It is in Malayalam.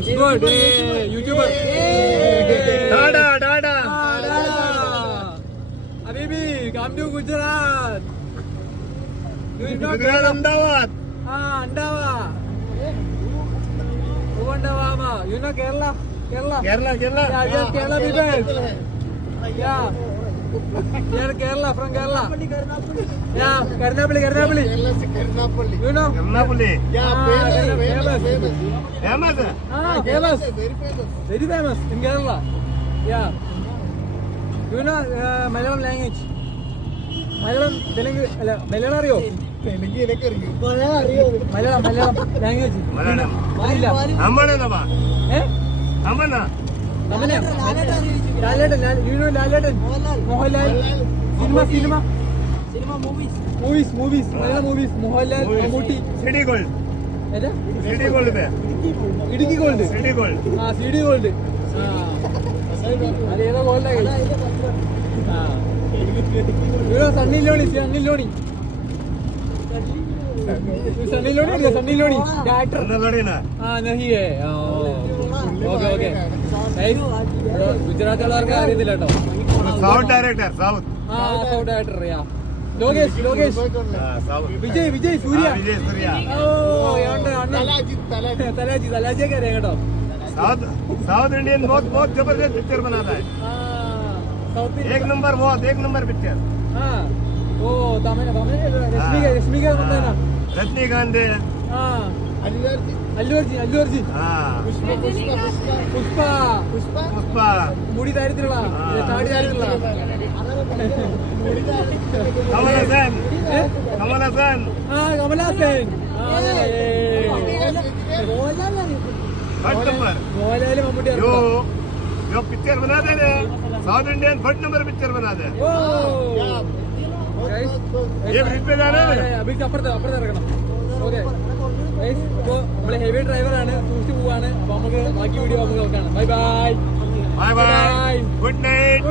good. YouTuber. Dada. Habibi, come to Gujarat. You know Gujarat Ahmedabad. Andawa. Uvandavama. You know Kerala? Kerala. Yeah, we are Kerala people. Yeah. We are Kerala, from Kerala. Yeah, Karnapalli. You know? Karnapalli. Famous. Famous. Very famous in Kerala. Yeah. You know Malayalam language? Malayalam, Telugu, Malayalam അറിയോ? Malayalam language. Ammana. Amana. Laladan. You know Laladan? Mohanlal. Cinema. Movies. Malayalam movies. Mohanlal, Mammootty. City Gold. ഏതാ? City Gold पे. Idukki gold. City Gold. City gold. അതേതാ ഗോൾഡാ? സണ്ണി ലോണി. സണ്ണി ലോണി ഡയറക്ടർ. नहीं है. ഓക്കെ. ഗുജറാത്തുകാർക്ക് അറിയത്തില്ല കേട്ടോ. South director. South director. Lokesh. Vijay Surya. തലാജിയൊക്കെ അറിയാം കേട്ടോ. साउथ इंडियन बहुत जबरदस्त पिक्चर बनाता है. एक नंबर पिक्चर. തമിഴ് രശ്മിക रजनीकांत. അല്ലു അർജുൻ. പുഷ്പ മുടി താരത്തിലുള്ള താടി താരത്തിലുള്ള കമലഹാസൻ. മോഹൻലാല് മമ്മൂട്ടി जो पिक्चर बनाते हैं south Indian first number picture बनाते हैं. ये ब्रिज पे जाना है. അപ്പൊ അപ്പുറത്ത് ഇറക്കണം. ഓക്കെ. ഇപ്പൊ നമ്മള് ഹെവി ഡ്രൈവർ ആണ്, സൂക്ഷിച്ച് പോവാണ്. അപ്പൊ നമുക്ക് ബാക്കി വീഡിയോ നമുക്ക് നോക്കാം. ബൈ. Bye. Good night.